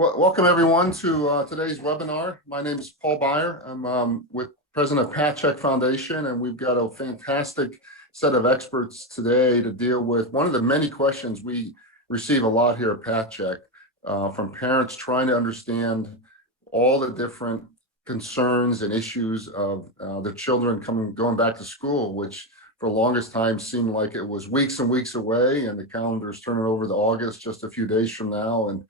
Well, welcome everyone to today's webinar. My name is Paul Baier. I'm with President of PathCheck Foundation, and we've got a fantastic set of experts today to deal with one of the many questions we receive a lot here at PathCheck from parents trying to understand all the different concerns and issues of the children going back to school, which for the longest time seemed like it was weeks and weeks away, and the calendar's turning over to August just a few days from now, and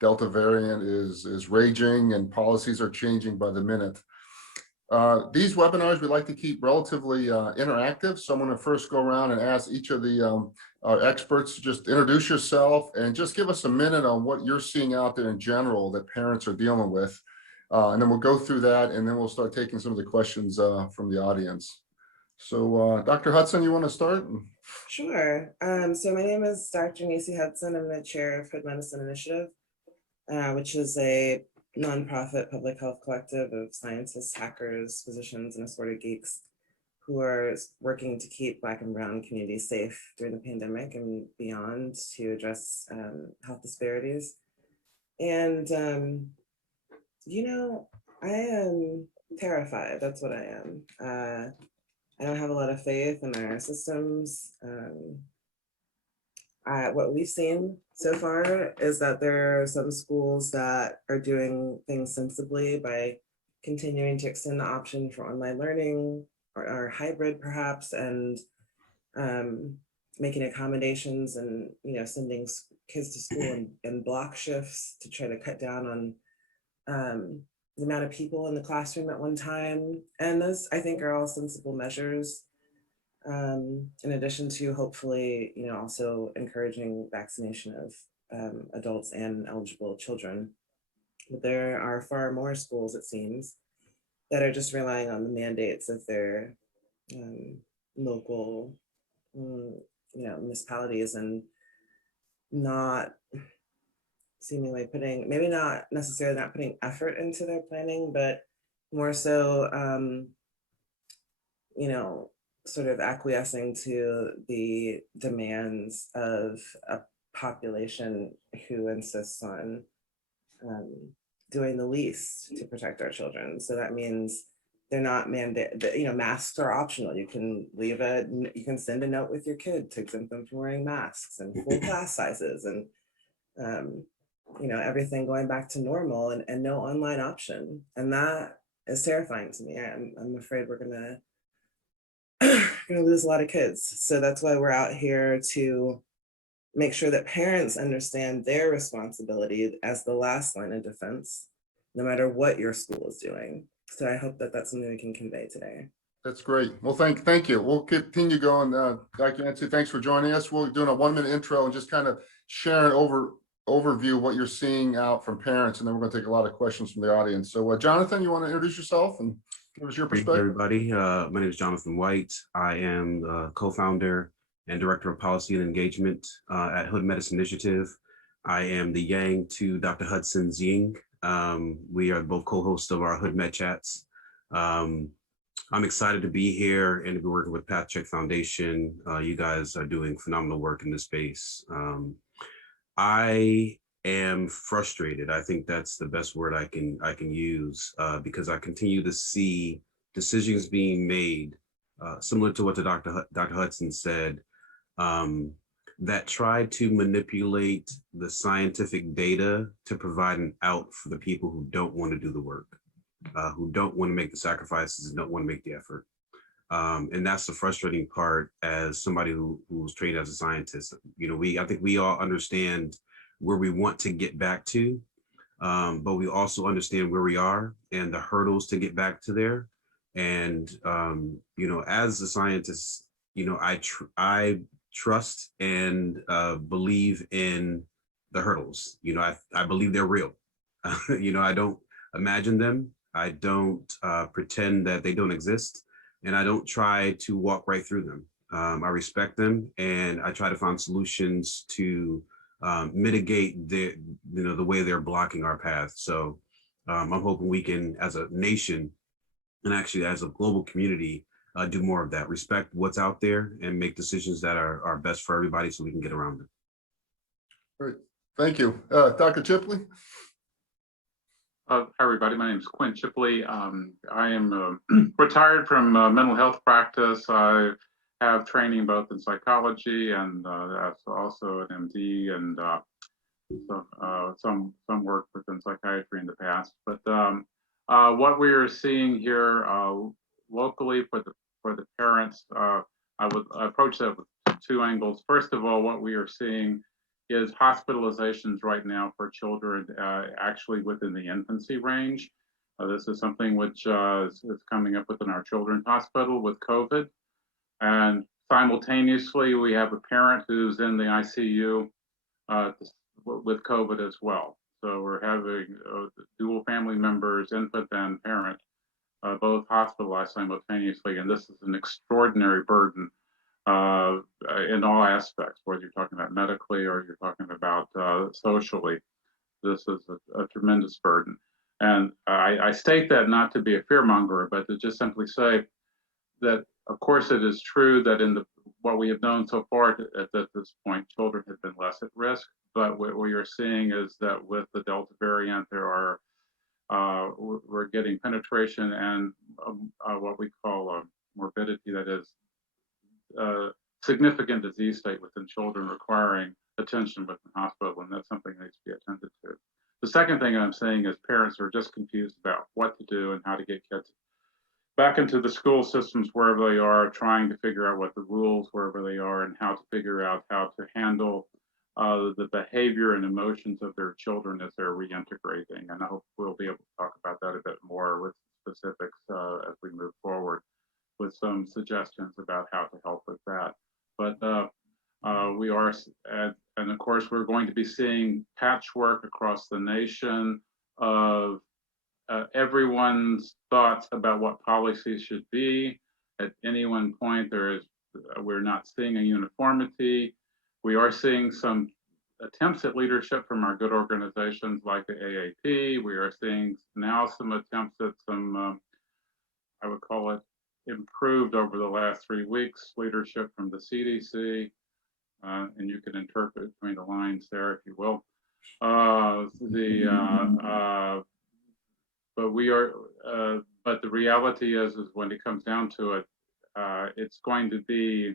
Delta variant is raging and policies are changing by the minute. These webinars we like to keep relatively interactive. So I'm going to first go around and ask each of the our experts to just introduce yourself and just give us a minute on what you're seeing out there in general that parents are dealing with. And then we'll go through that, and then we'll start taking some of the questions from the audience. So Dr. Hudson, you want to start? Sure. So my name is Dr. Neecey Hudson. I'm the chair of Hood Medicine Initiative, which is a nonprofit public health collective of scientists, hackers, physicians, and assorted geeks who are working to keep Black and Brown communities safe during the pandemic and beyond to address health disparities. And, you know, I am terrified. That's what I am. I don't have a lot of faith in our systems. What we've seen so far is that there are some schools that are doing things sensibly by continuing to extend the option for online learning or hybrid perhaps, and making accommodations and sending kids to school in block shifts to try to cut down on the amount of people in the classroom at one time. And those, I think, are all sensible measures. In addition to hopefully, also encouraging vaccination of adults and eligible children. But there are far more schools, it seems, that are just relying on the mandates of their local, municipalities, and not seemingly putting, maybe not necessarily not putting effort into their planning, but more so, sort of acquiescing to the demands of a population who insists on doing the least to protect our children. So that means they're not mandated, masks are optional. You can you can send a note with your kid to exempt them from wearing masks, and full class sizes, and everything going back to normal, and no online option. And that is terrifying to me. I'm afraid we're gonna lose a lot of kids. So that's why we're out here to make sure that parents understand their responsibility as the last line of defense, no matter what your school is doing. So I hope that that's something we can convey today. That's great. Well, thank you. We'll continue going. Dr. Yancey, thanks for joining us. We're doing a 1-minute intro and just kind of share an overview of what you're seeing out from parents, and then we're going to take a lot of questions from the audience. So Jonathan, you want to introduce yourself and give us your perspective? Everybody, my name is Jonathan White. I am co-founder and director of policy and engagement at Hood Medicine Initiative. I am the yang to Dr. Hudson's yin. We are both co-hosts of our Hood Med Chats. I'm excited to be here and to be working with PathCheck Foundation. You guys are doing phenomenal work in this space. I am frustrated. I think that's the best word I can use, because I continue to see decisions being made, similar to what Dr. Hudson said, that try to manipulate the scientific data to provide an out for the people who don't want to do the work, who don't want to make the sacrifices and don't want to make the effort. And that's the frustrating part as somebody who was trained as a scientist. I think we all understand where we want to get back to, but we also understand where we are and the hurdles to get back to there. And, as a scientist, I trust and believe in the hurdles. I believe they're real. I don't imagine them. I don't pretend that they don't exist. And I don't try to walk right through them. I respect them, and I try to find solutions to mitigate the way they're blocking our path. So I'm hoping we can, as a nation, and actually as a global community, do more of that. Respect what's out there and make decisions that are best for everybody so we can get around it. Great, thank you. Dr. Chipley? Hi, everybody. My name is Quinn Chipley. I am retired from mental health practice. I have training both in psychology and that's also an MD and some work within psychiatry in the past. But what we are seeing here locally for the parents, I would approach that with two angles. First of all, what we are seeing is hospitalizations right now for children actually within the infancy range. This is something which is coming up within our children's hospital with COVID. And simultaneously, we have a parent who's in the ICU with COVID as well. So we're having dual family members, infant and parent, both hospitalized simultaneously. And this is an extraordinary burden in all aspects, whether you're talking about medically or you're talking about socially. This is a tremendous burden. And I state that not to be a fearmonger, but to just simply say that, of course, it is true that in what we have known so far at this point, children have been less at risk. But what we are seeing is that with the Delta variant, we're getting penetration and what we call morbidity, that is significant disease state within children requiring attention within the hospital, and that's something that needs to be attended to. The second thing I'm saying is parents are just confused about what to do and how to get kids back into the school systems wherever they are, trying to figure out what the rules wherever they are and how to figure out how to handle the behavior and emotions of their children as they're reintegrating. And I hope we'll be able to talk about that a bit more with specifics as we move forward with some suggestions about how to help with that. But we are, and of course, we're going to be seeing patchwork across the nation of everyone's thoughts about what policies should be. At any one point, we're not seeing a uniformity. We are seeing some attempts at leadership from our good organizations like the AAP. We are seeing now some attempts at some, I would call it, improved over the last 3 weeks leadership from the CDC, and you can interpret between the lines there if you will. But the reality is when it comes down to it, it's going to be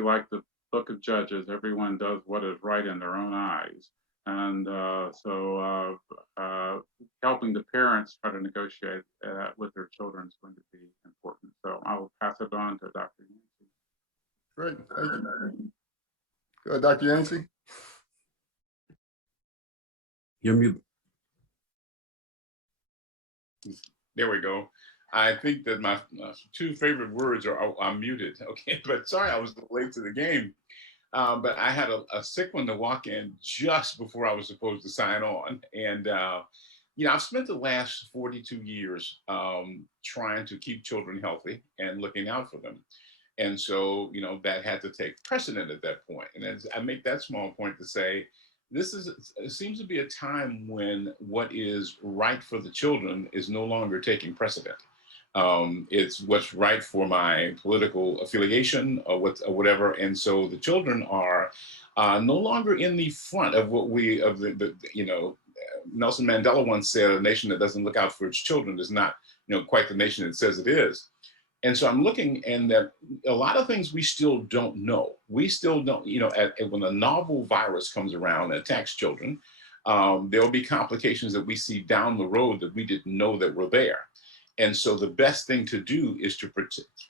like the Book of Judges. Everyone does what is right in their own eyes, and so helping the parents try to negotiate with their children is going to be important. So I'll pass it on to Dr. Yancey. Great, thank you. Go ahead, Dr. Yancey. You're mute. There we go. I think that my two favorite words are muted. Okay, but sorry I was late to the game. But I had a sick one to walk in just before I was supposed to sign on. And, I've spent the last 42 years trying to keep children healthy and looking out for them. And so, that had to take precedent at that point. And as I make that small point to say, it seems to be a time when what is right for the children is no longer taking precedent. It's what's right for my political affiliation or whatever. And so the children are no longer in the front of Nelson Mandela once said, a nation that doesn't look out for its children is not, quite the nation it says it is. And so I'm looking, and that a lot of things we still don't know. We still don't, when a novel virus comes around and attacks children, there'll be complications that we see down the road that we didn't know that were there. And so the best thing to do is to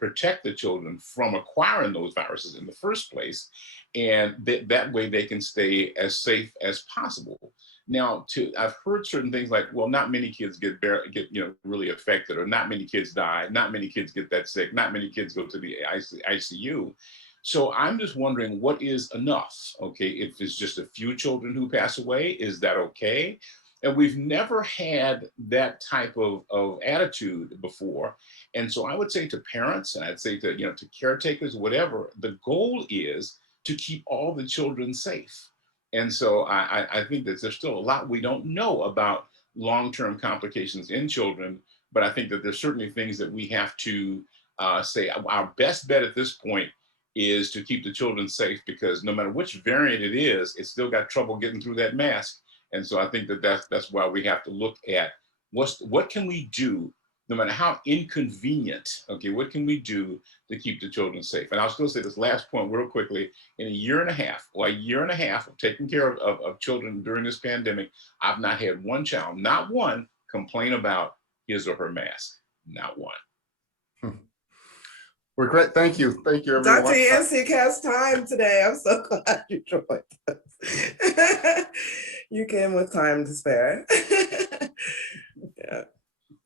protect the children from acquiring those viruses in the first place. And that way they can stay as safe as possible. Now, I've heard certain things like, well, not many kids get really affected, or not many kids die, not many kids get that sick, not many kids go to the ICU. So I'm just wondering, what is enough? Okay, if it's just a few children who pass away, is that okay? And we've never had that type of attitude before. And so I would say to parents, and I'd say to caretakers, whatever, the goal is to keep all the children safe. And so I think that there's still a lot we don't know about long-term complications in children, but I think that there's certainly things that we have to say our best bet at this point is to keep the children safe, because no matter which variant it is, it's still got trouble getting through that mask. And so I think that that's why we have to look at what can we do, no matter how inconvenient, okay, what can we do to keep the children safe? And I'll still say this last point real quickly. In a year and a half of taking care of children during this pandemic, I've not had one child, not one, complain about his or her mask, not one. We're great. Thank you. Thank you, everyone. Dr. Yancey has time today. I'm so glad you joined us. You came with time to spare. Yeah.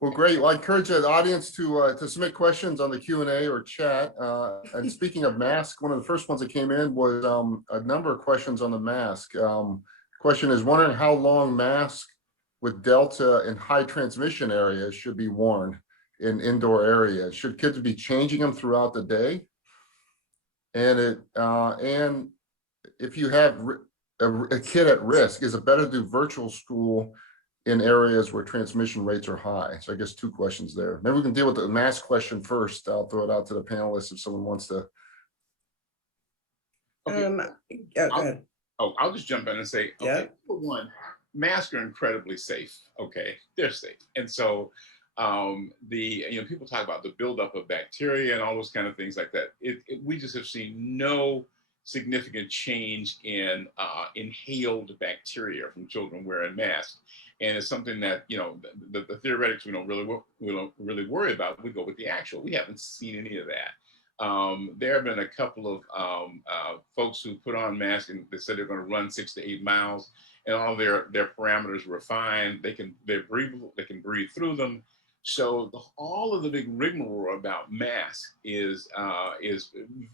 Well, great. Well, I encourage the audience to submit questions on the Q&A or chat. And speaking of masks, one of the first ones that came in was a number of questions on the mask. Question is wondering how long masks with Delta in high transmission areas should be worn in indoor areas. Should kids be changing them throughout the day? And if you have a kid at risk, is it better to do virtual school in areas where transmission rates are high? So I guess two questions there. Maybe we can deal with the mask question first. I'll throw it out to the panelists if someone wants to. Okay. Yeah, go ahead. I'll just jump in and say, okay, Yeah. for one, masks are incredibly safe. Okay, they're safe. And so people talk about the buildup of bacteria and all those kind of things like that. We just have seen no significant change in inhaled bacteria from children wearing masks. And it's something that, the theoretics we don't really worry about. We go with the actual. We haven't seen any of that. There have been a couple of folks who put on masks and they said they're going to run 6 to 8 miles, and all their parameters were fine. They're breathable. They can breathe through them. So all of the big rigmarole about masks is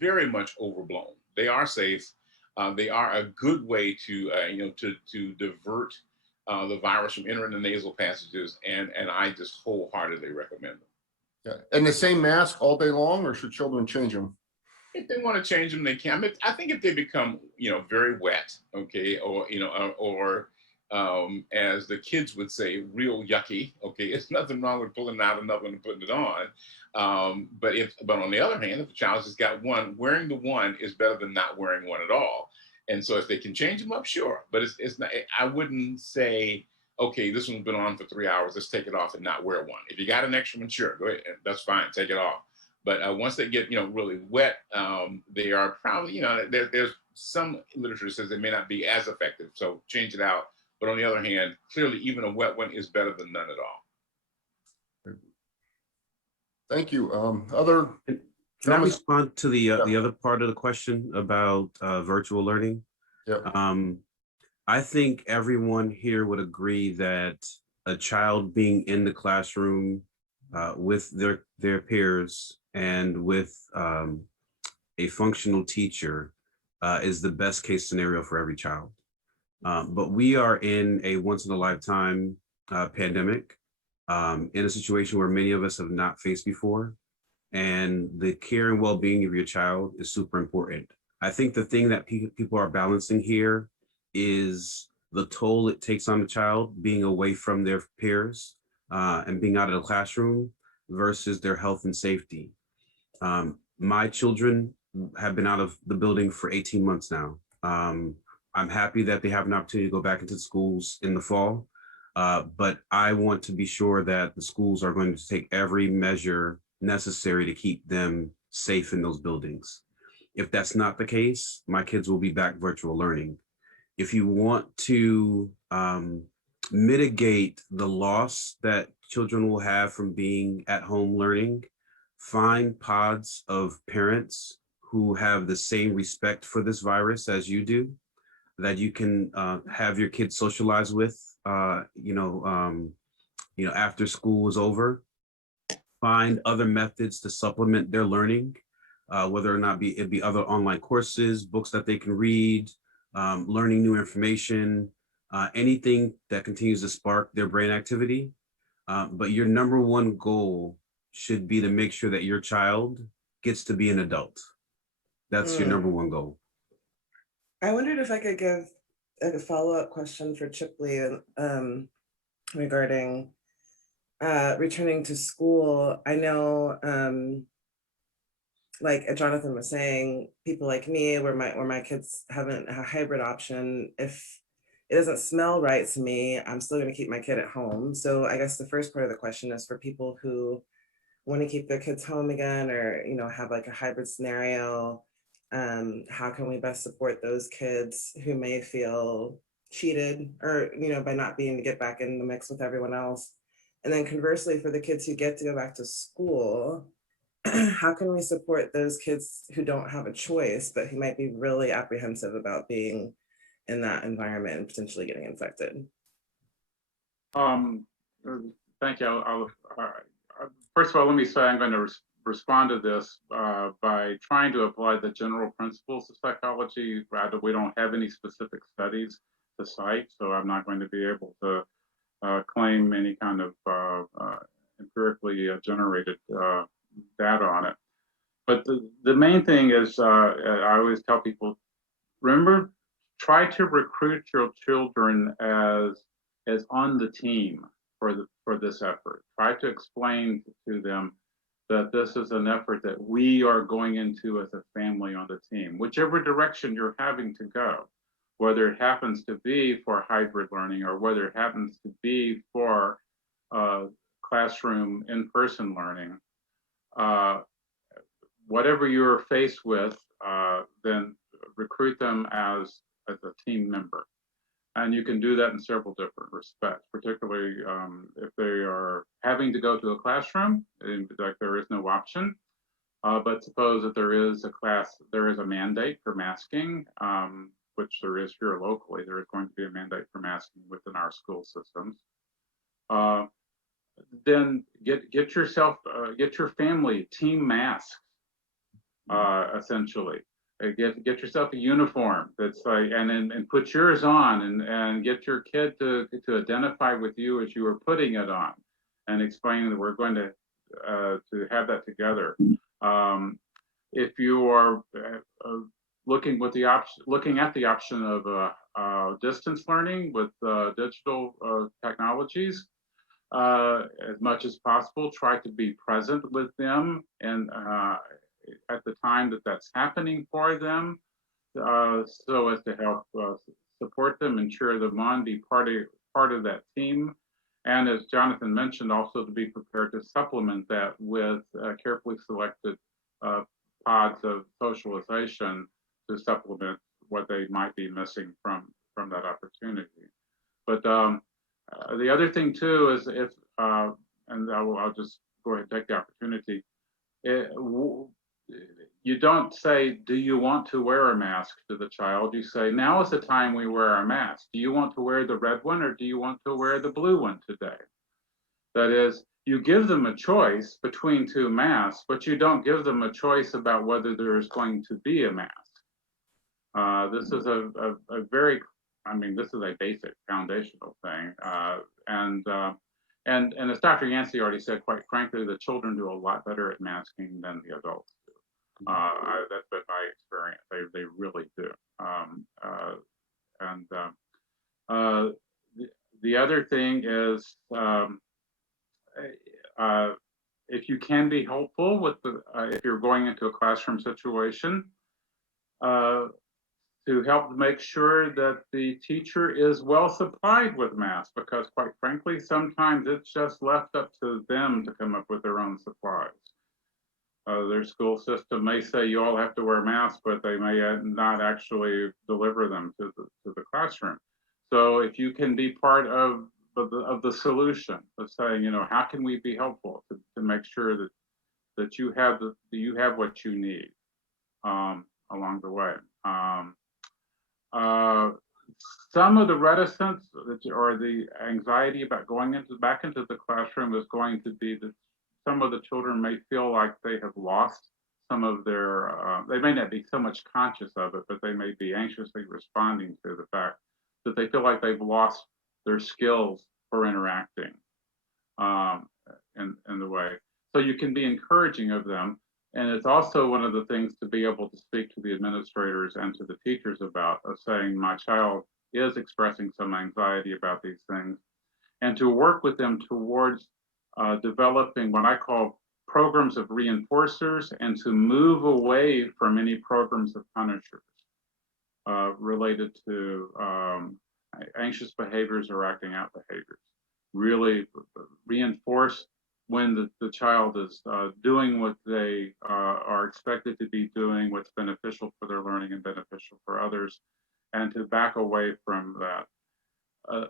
very much overblown. They are safe. They are a good way to divert the virus from entering the nasal passages, and I just wholeheartedly recommend them. Yeah. And the same mask all day long, or should children change them? If they want to change them, they can. I think if they become, very wet, okay, or as the kids would say, real yucky, okay, it's nothing wrong with pulling out another one and putting it on. But on the other hand, if the child just got one, wearing the one is better than not wearing one at all. And so if they can change them up, sure. But it's not. I wouldn't say, okay, this one's been on for 3 hours, let's take it off and not wear one. If you got an extra one, sure, go ahead, that's fine, take it off. But once they get, really wet, they are probably, there's some literature that says they may not be as effective. So change it out. But on the other hand, clearly even a wet one is better than none at all. Thank you. Can I respond to the other part of the question about virtual learning? Yeah. I think everyone here would agree that a child being in the classroom with their peers and with a functional teacher is the best case scenario for every child. But we are in a once in a lifetime pandemic, in a situation where many of us have not faced before. And the care and well-being of your child is super important. I think the thing that people are balancing here is the toll it takes on the child being away from their peers and being out of the classroom versus their health and safety. My children have been out of the building for 18 months now. I'm happy that they have an opportunity to go back into schools in the fall, but I want to be sure that the schools are going to take every measure necessary to keep them safe in those buildings. If that's not the case, my kids will be back virtual learning. If you want to mitigate the loss that children will have from being at home learning, find pods of parents who have the same respect for this virus as you do, that you can have your kids socialize with, after school is over. Find other methods to supplement their learning, whether or not it be other online courses, books that they can read, learning new information, anything that continues to spark their brain activity. But your number one goal should be to make sure that your child gets to be an adult. That's your number one goal. I wondered if I could give a follow-up question for Chipley regarding returning to school. I know, like Jonathan was saying, people like me, where my kids haven't a hybrid option. If it doesn't smell right to me, I'm still going to keep my kid at home. So I guess the first part of the question is for people who want to keep their kids home again, or have like a hybrid scenario. How can we best support those kids who may feel cheated, or by not being to get back in the mix with everyone else? And then conversely, for the kids who get to go back to school, how can we support those kids who don't have a choice, but who might be really apprehensive about being in that environment and potentially getting infected? Thank you. First of all, let me say I'm going to respond to this by trying to apply the general principles of psychology. Rather, we don't have any specific studies to cite, so I'm not going to be able to claim any kind of empirically generated data on it. But the main thing is, I always tell people, remember, try to recruit your children as on the team for this effort. Try to explain to them that this is an effort that we are going into as a family on the team, whichever direction you're having to go, whether it happens to be for hybrid learning or whether it happens to be for classroom in-person learning. Whatever you're faced with, then recruit them as a team member. And you can do that in several different respects, particularly if they are having to go to a classroom, like there is no option. But suppose that there is a mandate for masking, which there is here locally. There is going to be a mandate for masking within our school systems. Then get your family team masks, essentially. Get yourself a uniform that's like, and put yours on, and get your kid to identify with you as you are putting it on, and explain that we're going to have that together. If you are looking at the option of distance learning with digital technologies, as much as possible, try to be present with them and at the time that's happening for them, so as to help support them and cheer them on, be part of that team. And as Jonathan mentioned, also to be prepared to supplement that with carefully selected pods of socialization to supplement what they might be missing from that opportunity. But the other thing too is if, and I'll just go ahead and take the opportunity, you don't say, do you want to wear a mask to the child? You say, now is the time we wear our mask. Do you want to wear the red one or do you want to wear the blue one today? That is, you give them a choice between two masks, but you don't give them a choice about whether there is going to be a mask. This is a very, this is a basic foundational thing. And as Dr. Yancey already said, quite frankly, the children do a lot better at masking than the adults do. That's been my experience. They really do. The other thing is, if you can be helpful with if you're going into a classroom situation, to help make sure that the teacher is well supplied with masks, because quite frankly, sometimes it's just left up to them to come up with their own supplies. Their school system may say you all have to wear masks, but they may not actually deliver them to the classroom. So if you can be part of the solution of saying, how can we be helpful to make sure that you have what you need along the way. Some of the reticence or the anxiety about going back into the classroom is going to be that some of the children may feel like they have lost some of their, they may not be so much conscious of it, but they may be anxiously responding to the fact that they feel like they've lost their skills for interacting in the way. So you can be encouraging of them. And it's also one of the things to be able to speak to the administrators and to the teachers about, of saying, my child is expressing some anxiety about these things, and to work with them towards developing what I call programs of reinforcers, and to move away from any programs of punishers related to anxious behaviors or acting out behaviors. Really reinforce when the child is doing what they are expected to be doing, what's beneficial for their learning and beneficial for others, and to back away from that.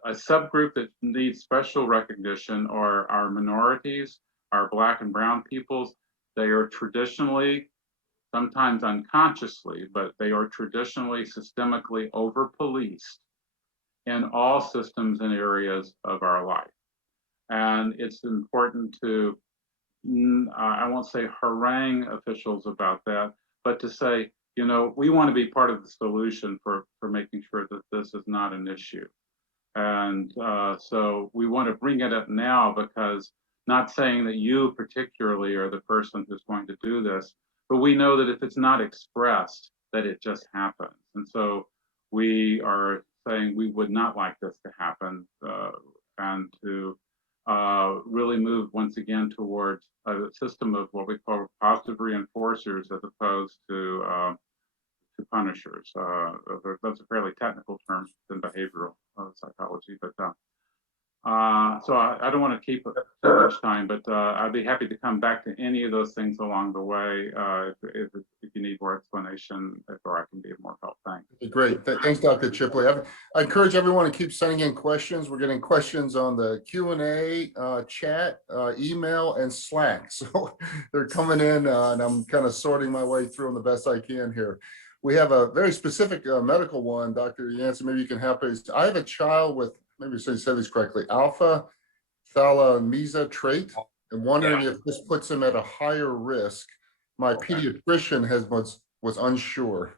A subgroup that needs special recognition are our minorities, our Black and brown peoples. They are traditionally, sometimes unconsciously, but they are traditionally systemically over-policed in all systems and areas of our life. And it's important to, I won't say harangue officials about that, but to say, you know, we want to be part of the solution for making sure that this is not an issue. And so we want to bring it up now, because not saying that you particularly are the person who's going to do this, but we know that if it's not expressed, that it just happens. And so we are saying we would not like this to happen, and to really move once again towards a system of what we call positive reinforcers as opposed to punishers. That's a fairly technical term in behavioral psychology, but so I don't want to keep too much time, but I'd be happy to come back to any of those things along the way if you need more explanation, or I can be of more help. Thanks. Great. Thanks, Dr. Chipley. I encourage everyone to keep sending in questions. We're getting questions on the Q&A, chat, email, and Slack. So they're coming in, and I'm kind of sorting my way through them the best I can here. We have a very specific medical one, Dr. Yancey, maybe you can help us. I have a child with, maybe I said this correctly, alpha thalassemia trait, and wondering if this puts him at a higher risk. My pediatrician was unsure.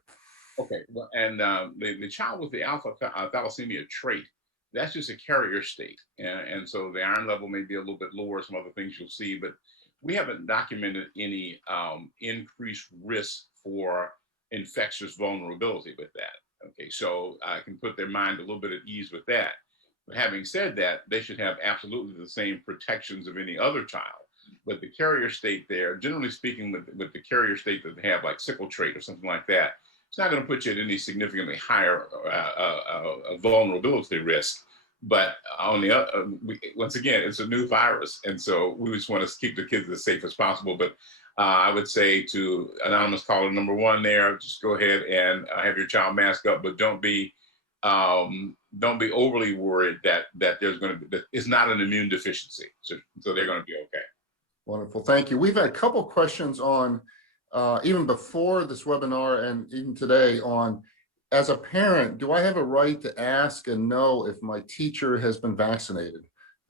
Okay, well, and the child with the alpha thalassemia trait, that's just a carrier state. And so the iron level may be a little bit lower, some other things you'll see, but we haven't documented any increased risk for infectious vulnerability with that. Okay, so I can put their mind a little bit at ease with that. But having said that, they should have absolutely the same protections of any other child. But the carrier state there, generally speaking, with the carrier state that they have, like sickle trait or something like that, it's not going to put you at any significantly higher vulnerability risk. But on the other, once again, it's a new virus, and so we just want to keep the kids as safe as possible. But I would say to anonymous caller number one there, just go ahead and have your child mask up, but don't be overly worried that there's going to be, that it's not an immune deficiency. So they're going to be okay. Wonderful, thank you. We've had a couple questions on, even before this webinar and even today, on, as a parent, do I have a right to ask and know if my teacher has been vaccinated?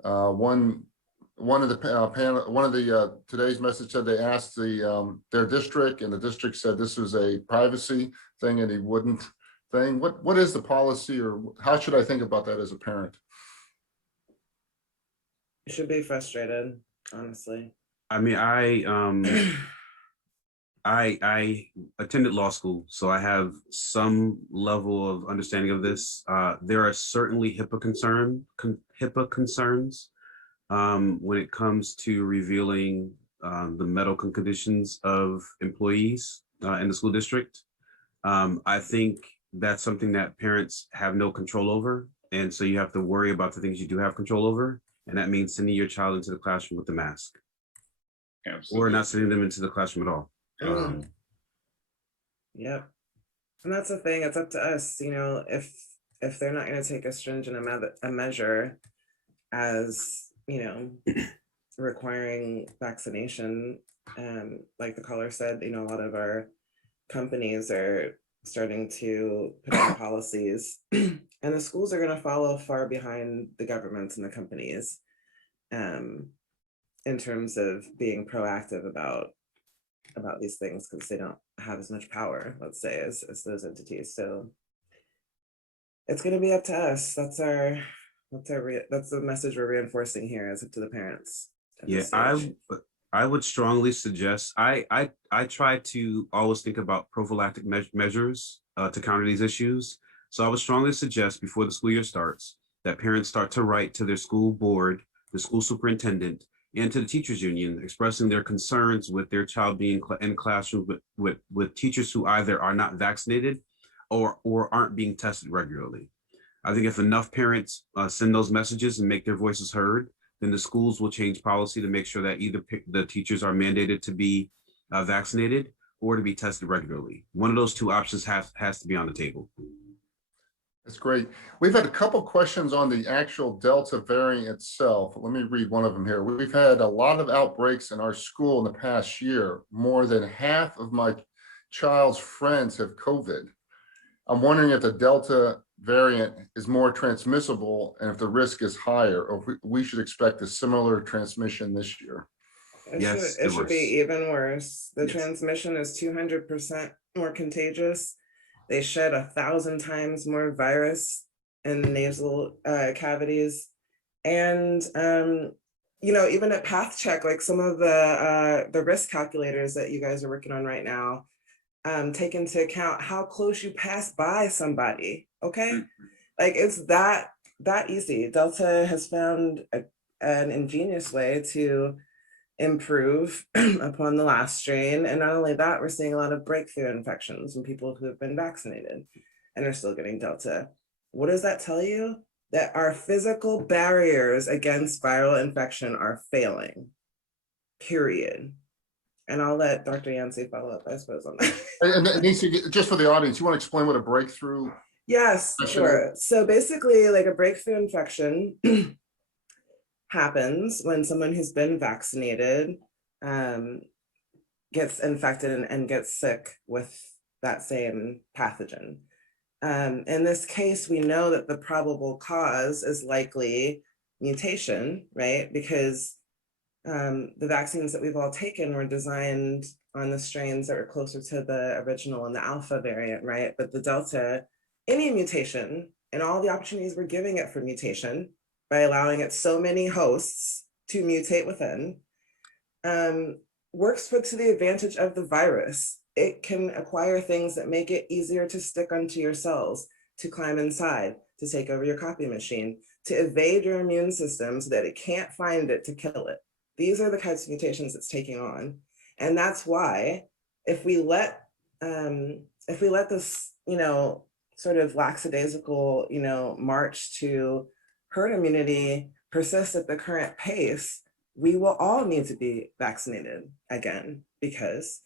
One of the today's message said they asked their district, and the district said this was a privacy thing and he wouldn't thing. What is the policy, or how should I think about that as a parent? You should be frustrated, honestly. I mean, I attended law school, so I have some level of understanding of this. There are certainly HIPAA concerns when it comes to revealing the medical conditions of employees in the school district. I think that's something that parents have no control over. And so you have to worry about the things you do have control over. And that means sending your child into the classroom with a mask. Absolutely. Or not sending them into the classroom at all. Yeah. And that's the thing, it's up to us, you know, if they're not going to take a stringent a measure as, you know, requiring vaccination, like the caller said, you know, a lot of our companies are starting to put in policies, and the schools are going to follow far behind the governments and the companies in terms of being proactive about these things, because they don't have as much power, let's say, as those entities. So it's going to be up to us. That's the message we're reinforcing here, is up to the parents. Yeah, I would strongly suggest, I try to always think about prophylactic measures to counter these issues. So I would strongly suggest before the school year starts that parents start to write to their school board, the school superintendent, and to the teachers union, expressing their concerns with their child being in classroom with teachers who either are not vaccinated or aren't being tested regularly. I think if enough parents send those messages and make their voices heard, then the schools will change policy to make sure that either the teachers are mandated to be vaccinated or to be tested regularly. One of those two options has to be on the table. That's great. We've had a couple questions on the actual Delta variant itself. Let me read one of them here. We've had a lot of outbreaks in our school in the past year. More than half of my child's friends have COVID. I'm wondering if the Delta variant is more transmissible and if the risk is higher, or if we should expect a similar transmission this year. Yes, It should be even worse. The Yes. transmission is 200% more contagious. They shed 1,000 times more virus in nasal cavities. And, even at PathCheck, like some of the risk calculators that you guys are working on right now, take into account how close you pass by somebody, okay? Like it's that easy. Delta has found an ingenious way to improve upon the last strain. And not only that, we're seeing a lot of breakthrough infections in people who have been vaccinated and are still getting Delta. What does that tell you? That our physical barriers against viral infection are failing, period. And I'll let Dr. Yancey follow up, I suppose, on that. And Neecey, just for the audience, you want to explain what a breakthrough? Yes, sure. So basically, like a breakthrough infection happens when someone who's been vaccinated gets infected and gets sick with that same pathogen. In this case, we know that the probable cause is likely mutation, right? Because the vaccines that we've all taken were designed on the strains that were closer to the original and the alpha variant, right? But the Delta, any mutation and all the opportunities we're giving it for mutation by allowing it so many hosts to mutate within, works to the advantage of the virus. It can acquire things that make it easier to stick onto your cells, to climb inside, to take over your copy machine, to evade your immune system so that it can't find it to kill it. These are the kinds of mutations it's taking on. And that's why if we let this, sort of lackadaisical, march to herd immunity persist at the current pace, we will all need to be vaccinated again, because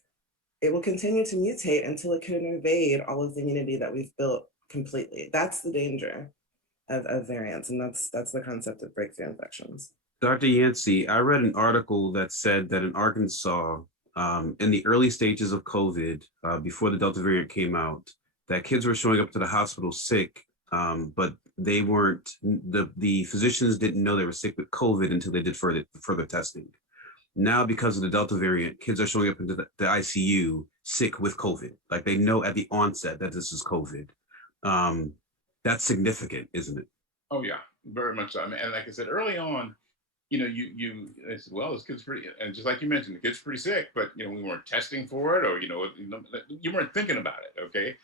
it will continue to mutate until it can evade all of the immunity that we've built completely. That's the danger of variants. And that's the concept of breakthrough infections. Dr. Yancey, I read an article that said that in Arkansas, in the early stages of COVID, before the Delta variant came out, that kids were showing up to the hospital sick, but they weren't, the physicians didn't know they were sick with COVID until they did further testing. Now, because of the Delta variant, kids are showing up into the ICU sick with COVID. Like they know at the onset that this is COVID. That's significant, isn't it? Oh yeah, very much so. I mean, and like I said, early on, I said, well, this kid's pretty, and just like you mentioned, the kid's pretty sick, but we weren't testing for it, or you weren't thinking about it. Okay,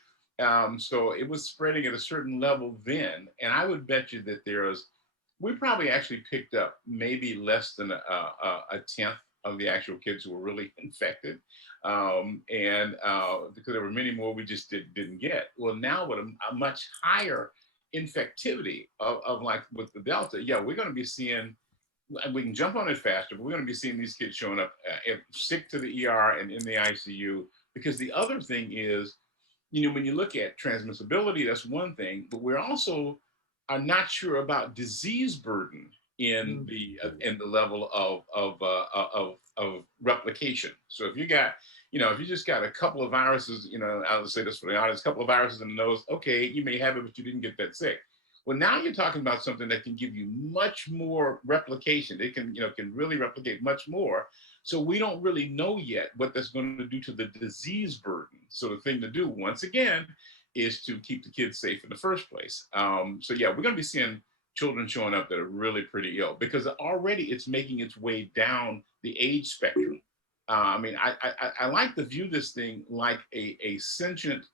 so it was spreading at a certain level then, and I would bet you that we probably actually picked up maybe less than a tenth of the actual kids who were really infected, and because there were many more we just didn't get. Well, now with a much higher infectivity of like with the Delta, yeah, we're going to be seeing. We can jump on it faster, but we're going to be seeing these kids showing up sick to the ER and in the ICU. Because the other thing is, when you look at transmissibility, that's one thing, but we're also are not sure about disease burden in the level of replication. So if you got, if you just got a couple of viruses, I'll say this for the audience, a couple of viruses in the nose, okay, you may have it, but you didn't get that sick. Well, now you're talking about something that can give you much more replication. It can really replicate much more. So we don't really know yet what that's going to do to the disease burden. So the thing to do, once again, is to keep the kids safe in the first place. So yeah, we're going to be seeing children showing up that are really pretty ill, because already it's making its way down the age spectrum. I like to view this thing like a sentient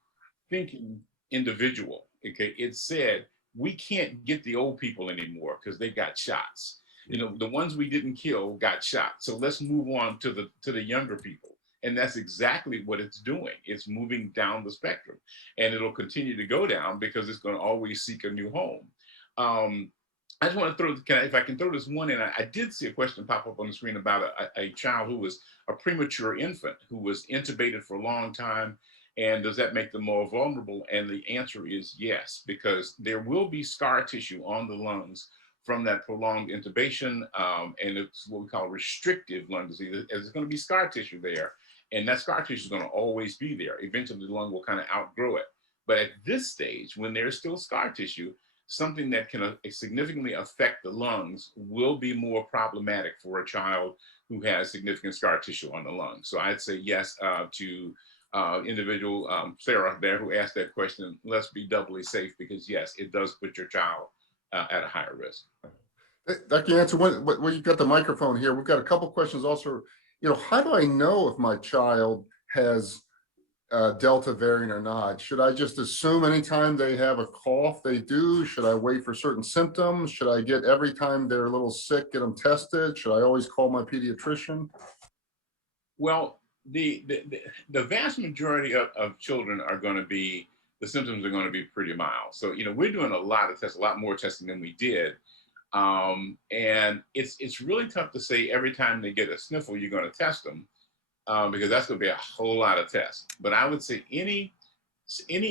thinking individual. Okay, it said, we can't get the old people anymore because they got shots. The ones we didn't kill got shot. So let's move on to the younger people. And that's exactly what it's doing. It's moving down the spectrum, and it'll continue to go down because it's going to always seek a new home. I just want to throw, if I can throw this one in, I did see a question pop up on the screen about a child who was a premature infant who was intubated for a long time. And does that make them more vulnerable? And the answer is yes, because there will be scar tissue on the lungs from that prolonged intubation. And it's what we call restrictive lung disease. There's going to be scar tissue there. And that scar tissue is going to always be there. Eventually, the lung will kind of outgrow it. But at this stage, when there's still scar tissue, something that can significantly affect the lungs will be more problematic for a child who has significant scar tissue on the lungs. So I'd say yes to individual Sarah there who asked that question. Let's be doubly safe, because yes, it does put your child at a higher risk. Dr. Yancey, when you've got the microphone here, we've got a couple questions also. How do I know if my child has Delta variant or not? Should I just assume anytime they have a cough they do? Should I wait for certain symptoms? Should I get every time they're a little sick, get them tested? Should I always call my pediatrician? Well, the vast majority of children are going to be, the symptoms are going to be pretty mild. So, we're doing a lot of tests, a lot more testing than we did. And it's really tough to say every time they get a sniffle, you're going to test them. Because that's going to be a whole lot of tests. But I would say any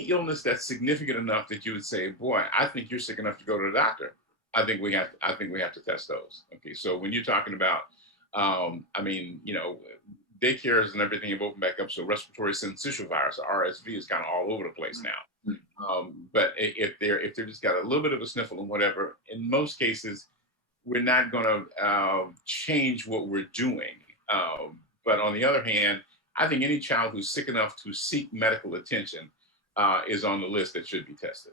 illness that's significant enough that you would say, boy, I think you're sick enough to go to the doctor, I think we have to test those. Okay, so when you're talking about, daycares and everything have opened back up, so respiratory syncytial virus, or RSV, is kind of all over the place now. But if they're just got a little bit of a sniffle and whatever, in most cases, we're not going to change what we're doing. But on the other hand, I think any child who's sick enough to seek medical attention is on the list that should be tested.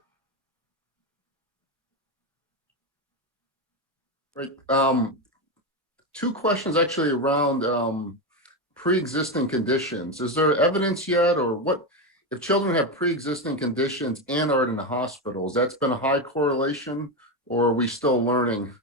Right. Two questions actually around pre-existing conditions. Is there evidence yet, or what if children have pre-existing conditions and are in the hospitals? That's been a high correlation, or are we still learning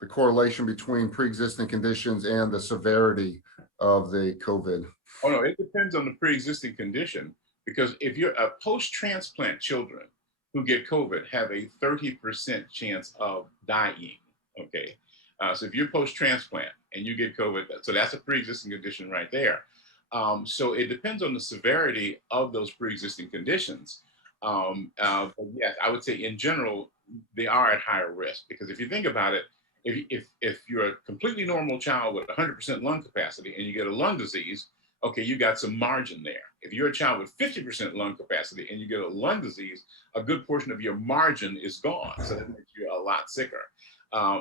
the correlation between pre-existing conditions and the severity of the COVID? Oh no, it depends on the pre-existing condition, because if you're a post-transplant, children who get COVID have a 30% chance of dying. Okay, so if you're post-transplant and you get COVID, so that's a pre-existing condition right there. So it depends on the severity of those pre-existing conditions. But yes, I would say in general, they are at higher risk, because if you think about it, if you're a completely normal child with 100% lung capacity and you get a lung disease, okay, you got some margin there. If you're a child with 50% lung capacity and you get a lung disease, a good portion of your margin is gone. So that makes you a lot sicker.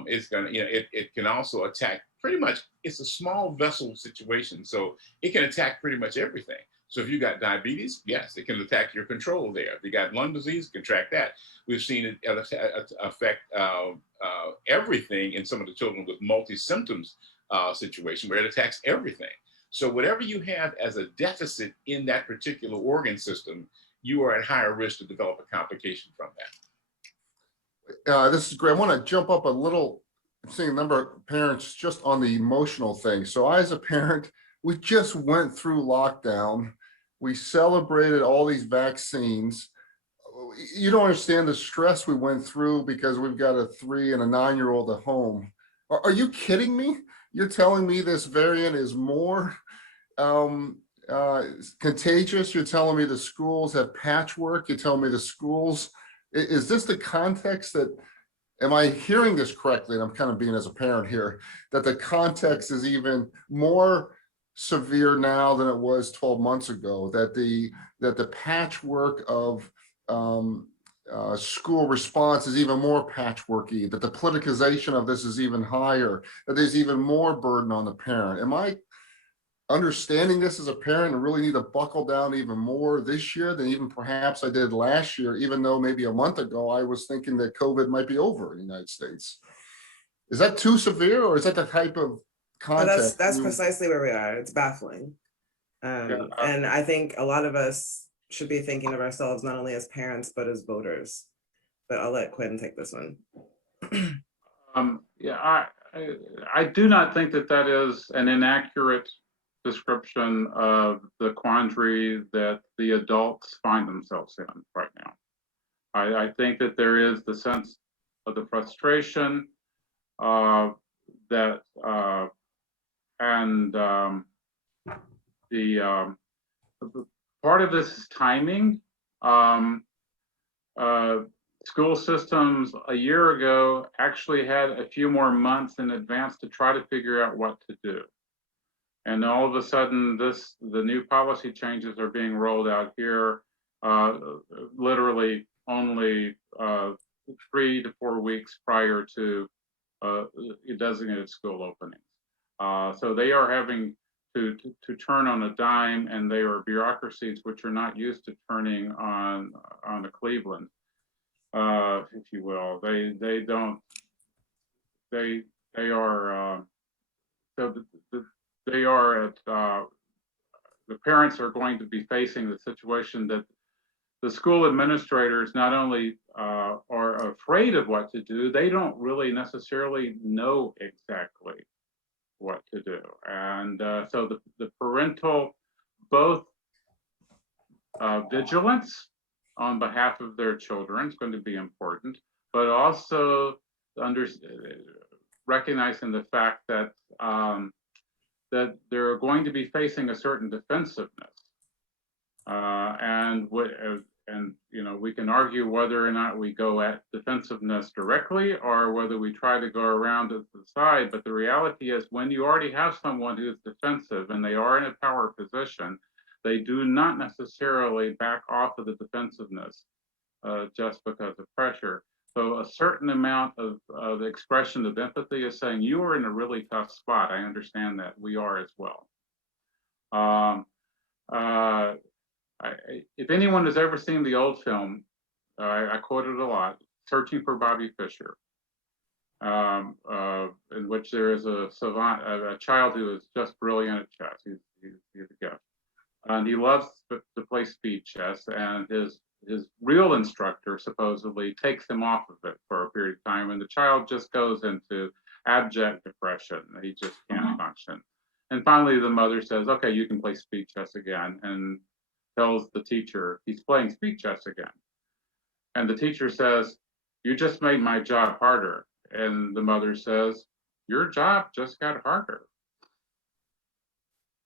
It's gonna, it can also attack pretty much, it's a small vessel situation. So it can attack pretty much everything. So if you got diabetes, yes, it can attack your control there. If you got lung disease, it can track that. We've seen it affect everything in some of the children with multi-symptoms situation where it attacks everything. So whatever you have as a deficit in that particular organ system, you are at higher risk to develop a complication from that. This is great. I want to jump up a little. I'm seeing a number of parents just on the emotional thing. So I, as a parent, we just went through lockdown. We celebrated all these vaccines. You don't understand the stress we went through because we've got a 3 and a 9-year-old at home. Are you kidding me? You're telling me this variant is more contagious? You're telling me the schools have patchwork? You're telling me the schools, is this the context that, am I hearing this correctly? And I'm kind of being as a parent here, that the context is even more severe now than it was 12 months ago, that the patchwork of school response is even more patchworky, that the politicization of this is even higher, that there's even more burden on the parent. Am I understanding this as a parent and really need to buckle down even more this year than even perhaps I did last year, even though maybe a month ago I was thinking that COVID might be over in the United States? Is that too severe, or is that the type of context? That's precisely where we are. It's baffling. And I think a lot of us should be thinking of ourselves not only as parents, but as voters. But I'll let Quinn take this one. I do not think that is an inaccurate description of the quandary that the adults find themselves in right now. I think that there is the sense of the frustration that and the part of this is timing. School systems a year ago actually had a few more months in advance to try to figure out what to do. And all of a sudden, the new policy changes are being rolled out here literally only 3 to 4 weeks prior to designated school openings. So they are having to turn on a dime, and they are bureaucracies which are not used to turning on a Cleveland, if you will. They don't. They are. So they are at. The parents are going to be facing the situation that the school administrators not only are afraid of what to do, they don't really necessarily know exactly what to do. And so the parental, both vigilance on behalf of their children is going to be important, but also recognizing the fact that that they're going to be facing a certain defensiveness. And you know, we can argue whether or not we go at defensiveness directly or whether we try to go around to the side. But the reality is, when you already have someone who is defensive and they are in a power position, they do not necessarily back off of the defensiveness just because of pressure. So a certain amount of expression of empathy is saying, you are in a really tough spot. I understand that. We are as well. If anyone has ever seen the old film, I quote it a lot, Searching for Bobby Fischer, in which there is a savant, a child who is just brilliant at chess. He's a gift. And he loves to play speed chess, and his real instructor supposedly takes him off of it for a period of time, and the child just goes into abject depression. He just can't function. And finally, the mother says, okay, you can play speed chess again, and tells the teacher he's playing speed chess again. And the teacher says, you just made my job harder. And the mother says, your job just got harder.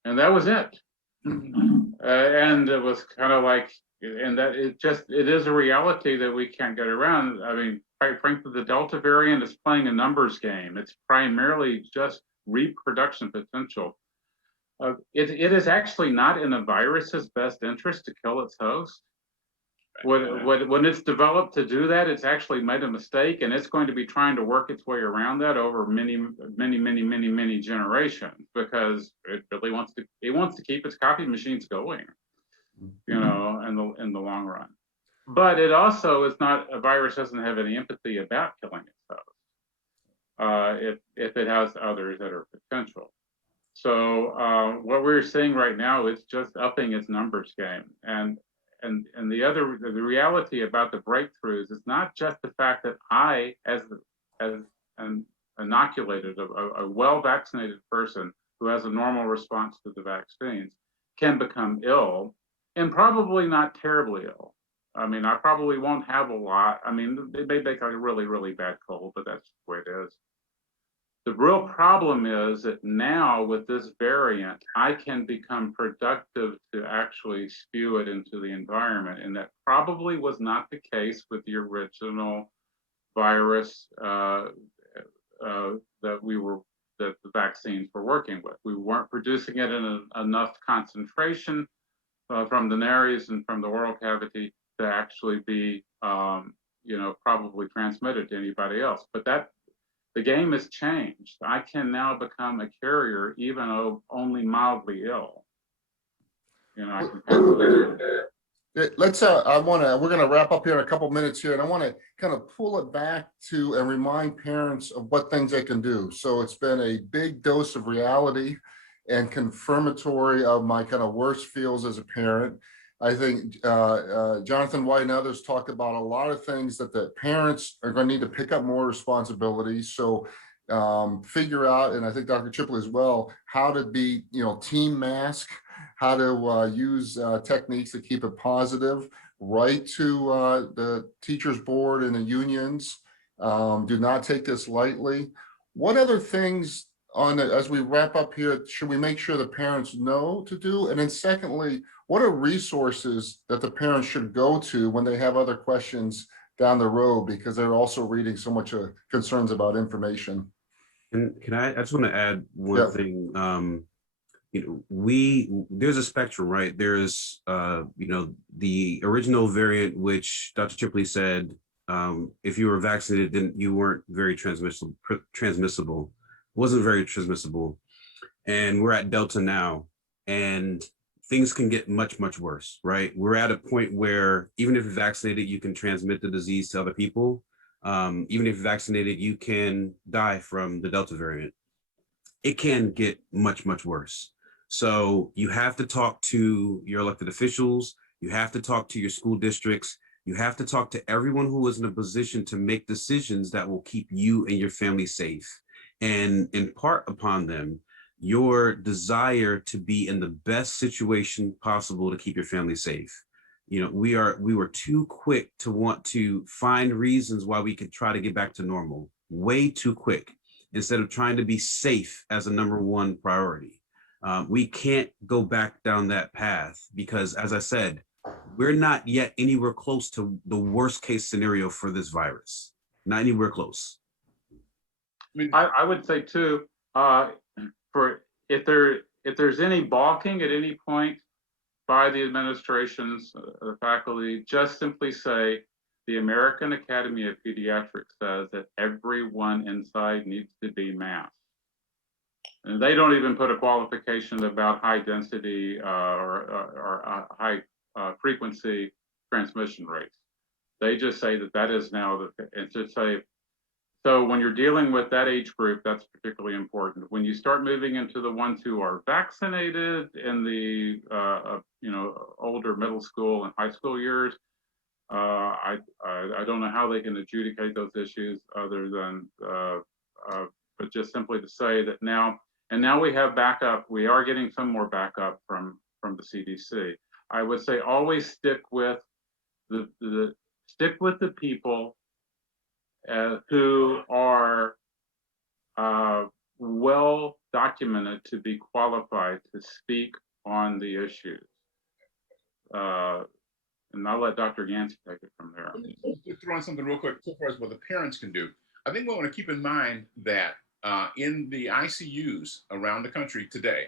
And that was it. And it was kind of like, and that it is a reality that we can't get around. I mean, quite frankly, the Delta variant is playing a numbers game. It's primarily just reproduction potential. It is actually not in a virus's best interest to kill its host. When it's developed to do that, it's actually made a mistake, and it's going to be trying to work its way around that over many generations, because it really wants to keep its copy machines going, you know, in the long run. But it also is not, a virus doesn't have any empathy about killing its host if it has others that are potential. So what we're seeing right now is just upping its numbers game. And the reality about the breakthroughs is not just the fact that I, as an inoculated, a well-vaccinated person who has a normal response to the vaccines, can become ill, and probably not terribly ill. I mean, I probably won't have a lot. I mean, it may make a really, really bad cold, but that's the way it is. The real problem is that now with this variant, I can become productive to actually spew it into the environment. And that probably was not the case with the original virus that the vaccines were working with. We weren't producing it in enough concentration from the nares and from the oral cavity to actually be, you know, probably transmitted to anybody else. But the game has changed. I can now become a carrier, even though only mildly ill. You know, I can we're going to wrap up here in a couple minutes here, and I want to kind of pull it back to and remind parents of what things they can do. So it's been a big dose of reality and confirmatory of my kind of worst feels as a parent. I think Jonathan White and others talked about a lot of things that the parents are going to need to pick up more responsibility. So figure out, and I think Dr. Chipley as well, how to be, team mask, how to use techniques to keep it positive, write to the teachers board and the unions. Do not take this lightly. What other things as we wrap up here, should we make sure the parents know to do? And then secondly, what are resources that the parents should go to when they have other questions down the road, because they're also reading so much concerns about information? And I just want to add one Yeah. thing. There's a spectrum, right? There's the original variant, which Dr. Chipley said, if you were vaccinated, then you weren't very transmissible, wasn't very transmissible. And we're at Delta now, and things can get much, much worse, right? We're at a point where even if you're vaccinated, you can transmit the disease to other people. Even if you're vaccinated, you can die from the Delta variant. It can get much, much worse. So you have to talk to your elected officials. You have to talk to your school districts. You have to talk to everyone who is in a position to make decisions that will keep you and your family safe, and impart upon them your desire to be in the best situation possible to keep your family safe. We were too quick to want to find reasons why we could try to get back to normal, way too quick, instead of trying to be safe as a number one priority. We can't go back down that path because, as I said, we're not yet anywhere close to the worst case scenario for this virus. Not anywhere close. I would say too, for if there's any balking at any point by the administrations, the faculty, just simply say the American Academy of Pediatrics says that everyone inside needs to be masked. And they don't even put a qualification about high density or high frequency transmission rates. They just say that is now and to say, so when you're dealing with that age group, that's particularly important. When you start moving into the ones who are vaccinated in the older middle school and high school years, I don't know how they can adjudicate those issues other than, but just simply to say that now we have backup. We are getting some more backup from the CDC. I would say always stick with the people who are well documented to be qualified to speak on the issues. And I'll let Dr. Yancey take it from there. Throw in something real quick so far as what the parents can do. I think we want to keep in mind that in the ICUs around the country today,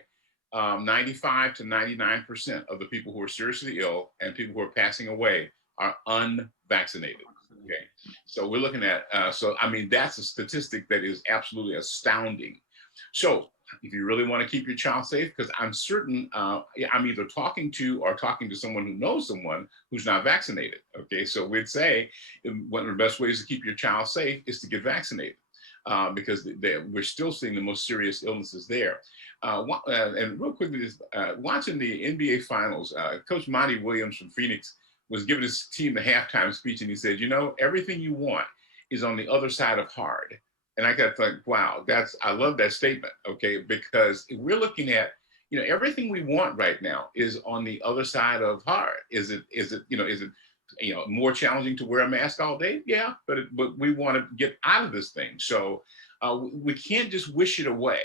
95 to 99% of the people who are seriously ill and people who are passing away are unvaccinated. Okay, so we're looking at, that's a statistic that is absolutely astounding. So if you really want to keep your child safe, because I'm certain I'm either talking to someone who knows someone who's not vaccinated. Okay, so we'd say one of the best ways to keep your child safe is to get vaccinated because we're still seeing the most serious illnesses there. And real quickly, watching the NBA Finals, Coach Monty Williams from Phoenix was giving his team the halftime speech, and he said, everything you want is on the other side of hard. And I got to think, wow, I love that statement, okay? Because we're looking at, everything we want right now is on the other side of hard. Is it more challenging to wear a mask all day? Yeah, but we want to get out of this thing. So we can't just wish it away.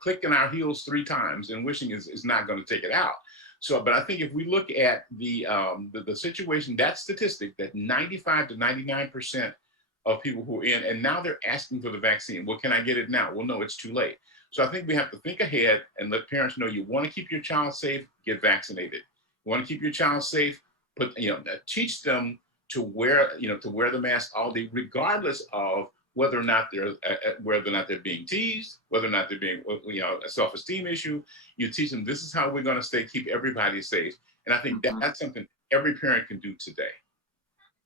Clicking our heels 3 times and wishing is not going to take it out. So, but I think if we look at the situation, that statistic, that 95 to 99% of people who are in, and now they're asking for the vaccine. Well, can I get it now? Well, no, it's too late. So I think we have to think ahead and let parents know you want to keep your child safe, get vaccinated. You want to keep your child safe, teach them to wear the mask all day, regardless of whether or not they're being teased, whether or not they're being, a self-esteem issue. You teach them this is how we're going to keep everybody safe. And I think that's something every parent can do today.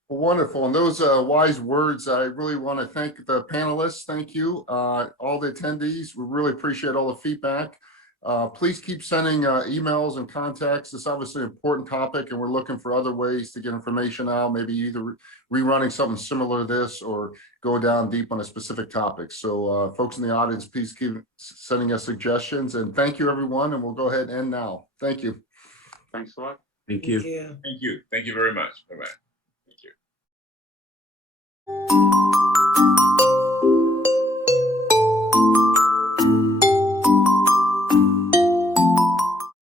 Well, wonderful. And those wise words, I really want to thank the panelists. Thank you. All the attendees. We really appreciate all the feedback. Please keep sending emails and contacts. It's obviously an important topic, and we're looking for other ways to get information out, maybe either rerunning something similar to this or go down deep on a specific topic. So folks in the audience, please keep sending us suggestions. And thank you, everyone. And we'll go ahead and end now. Thank you. Thanks a lot. Thank you. Thank you. Thank you. Thank you very much. Bye-bye.